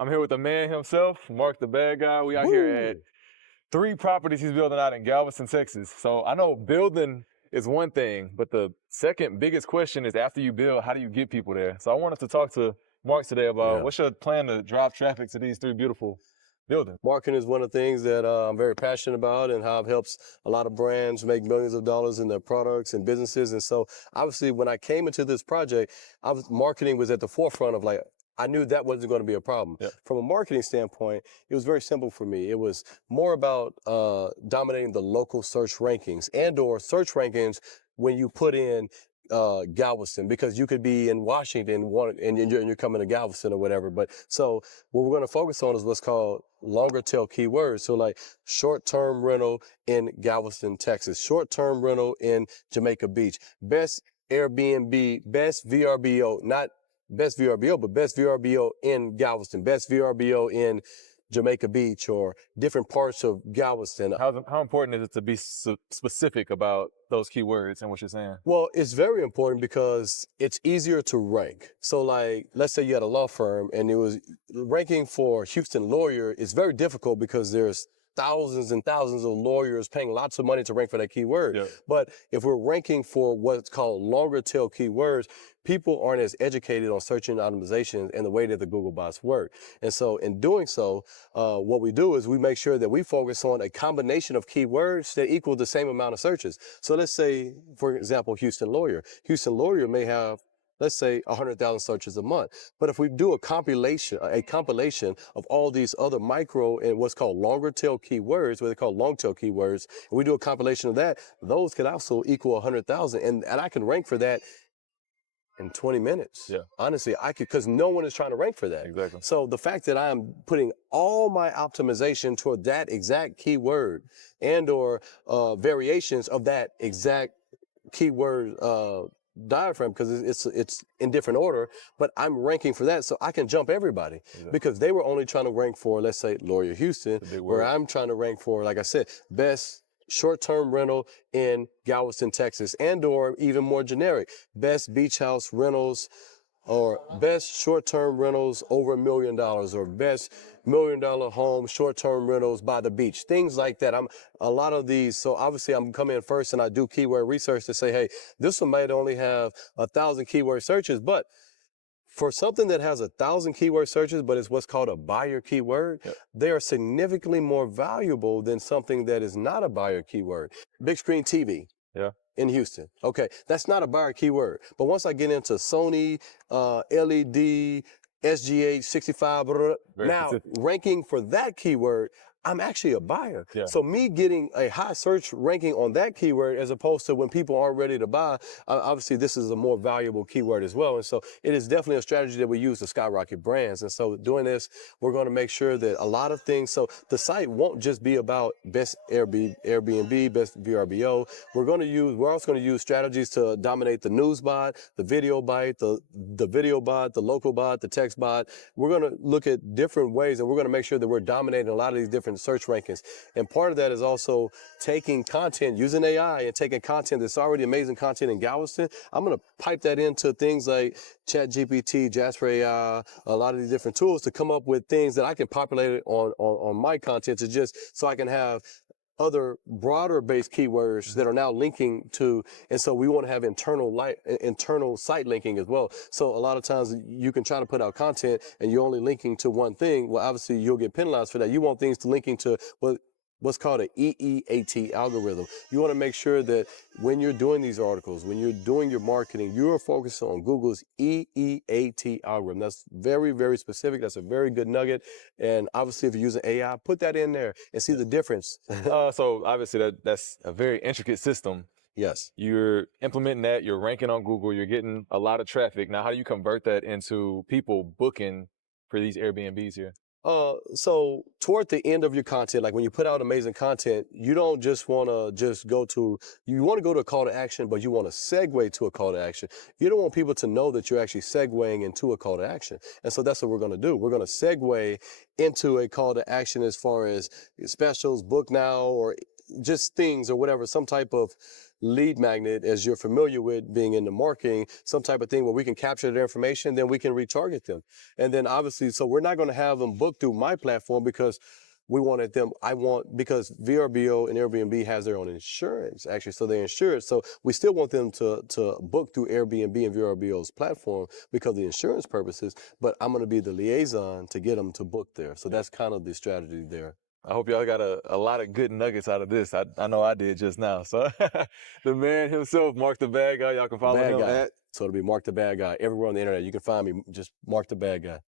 I'm here with the man himself, Mark the Bad Guy. We out here at Woo! 3 properties he's building out in Galveston, Texas. So I know building is one thing, but the second biggest question is after you build, how do you get people there? So I wanted to talk to Mark today about Yeah. what's your plan to drive traffic to these 3 beautiful buildings? Marketing is one of the things that I'm very passionate about and how it helps a lot of brands make millions of dollars in their products and businesses. And so obviously when I came into this project, marketing was at the forefront of I knew that wasn't going to be a problem. Yeah. From a marketing standpoint, it was very simple for me. It was more about dominating the local search rankings or search rankings when you put in Galveston, because you could be in Washington and you're coming to Galveston or whatever. But so what we're going to focus on is what's called longer tail keywords. So like short-term rental in Galveston, Texas, short-term rental in Jamaica Beach, best Airbnb, best VRBO, not best VRBO, but best VRBO in Galveston, best VRBO in Jamaica Beach or different parts of Galveston. How important is it to be specific about those keywords and what you're saying? Well, it's very important because it's easier to rank. So like, let's say you had a law firm and it was ranking for Houston lawyer is very difficult because there's thousands and thousands of lawyers paying lots of money to rank for that keyword. Yeah. But if we're ranking for what's called longer tail keywords, people aren't as educated on search engine optimization and the way that the Google bots work. And so in doing so, what we do is we make sure that we focus on a combination of keywords that equal the same amount of searches. So let's say, for example, Houston lawyer. Houston lawyer may have, let's say 100,000 searches a month. But if we do a compilation of all these other micro and what's called longer tail keywords, what they call long tail keywords, and we do a compilation of that, those could also equal 100,000. And I can rank for that in 20 minutes. Yeah. Honestly, I could, because no one is trying to rank for that. Exactly. So the fact that I'm putting all my optimization toward that exact keyword or variations of that exact keyword diaphragm, because it's in different order, but I'm ranking for that so I can jump everybody. Exactly. Because they were only trying to rank for, let's say, Lawyer Houston, where I'm trying to rank for, like I said, best short-term rental in Galveston, Texas, or even more generic, best beach house rentals or best short-term rentals over $1 million or best $1 million home short-term rentals by the beach, things like that. A lot of these, so obviously I'm coming in first and I do keyword research to say, hey, this one might only have 1,000 keyword searches, but for something that has 1,000 keyword searches, but it's what's called a buyer keyword, Yep. they are significantly more valuable than something that is not a buyer keyword. Big screen TV. Yeah. In Houston. Okay, that's not a buyer keyword. But once I get into Sony, LED, SGH, 65, now specific. ranking for that keyword, I'm actually a buyer. Yeah. So me getting a high search ranking on that keyword as opposed to when people aren't ready to buy, obviously this is a more valuable keyword as well. And so it is definitely a strategy that we use to skyrocket brands. And so doing this, we're going to make sure that a lot of things, so the site won't just be about best Airbnb, best VRBO. We're also going to use strategies to dominate the news bot, the video bot, the video bot, the local bot, the text bot. We're going to look at different ways and we're going to make sure that we're dominating a lot of these different search rankings. And part of that is also taking content, using AI and taking content that's already amazing content in Galveston. I'm going to pipe that into things like ChatGPT, Jasper AI, a lot of these different tools to come up with things that I can populate on my content to just so I can have other broader based keywords that are now linking to, and so we want to have internal site linking as well. So a lot of times you can try to put out content and you're only linking to one thing. Well, obviously you'll get penalized for that. You want things to linking to what's called an EEAT algorithm. You want to make sure that when you're doing these articles, when you're doing your marketing, you're focused on Google's EEAT algorithm. That's very, very specific. That's a very good nugget. And obviously if you're using AI, put that in there and see the difference. So obviously that's a very intricate system. Yes. You're implementing that, you're ranking on Google, you're getting a lot of traffic. Now, how do you convert that into people booking for these Airbnbs here? So toward the end of your content, like when you put out amazing content, you don't just want to you want to go to a call to action, but you want to segue to a call to action. You don't want people to know that you're actually segueing into a call to action. And so that's what we're going to do. We're going to segue into a call to action as far as specials, book now, or just things or whatever, some type of lead magnet, as you're familiar with being in the marketing, some type of thing where we can capture their information, then we can retarget them. And then obviously, so we're not going to have them book through my platform because because VRBO and Airbnb has their own insurance, actually, so they're insured. So we still want them to book through Airbnb and VRBO's platform because of the insurance purposes, but I'm going to be the liaison to get them to book there. So that's kind of the strategy there. I hope y'all got a lot of good nuggets out of this. I know I did just now. So the man himself, Mark the Bad Guy, y'all can follow Bad him guy. at. So it'll be Mark the Bad Guy. Everywhere on the internet, you can find me, just Mark the Bad Guy.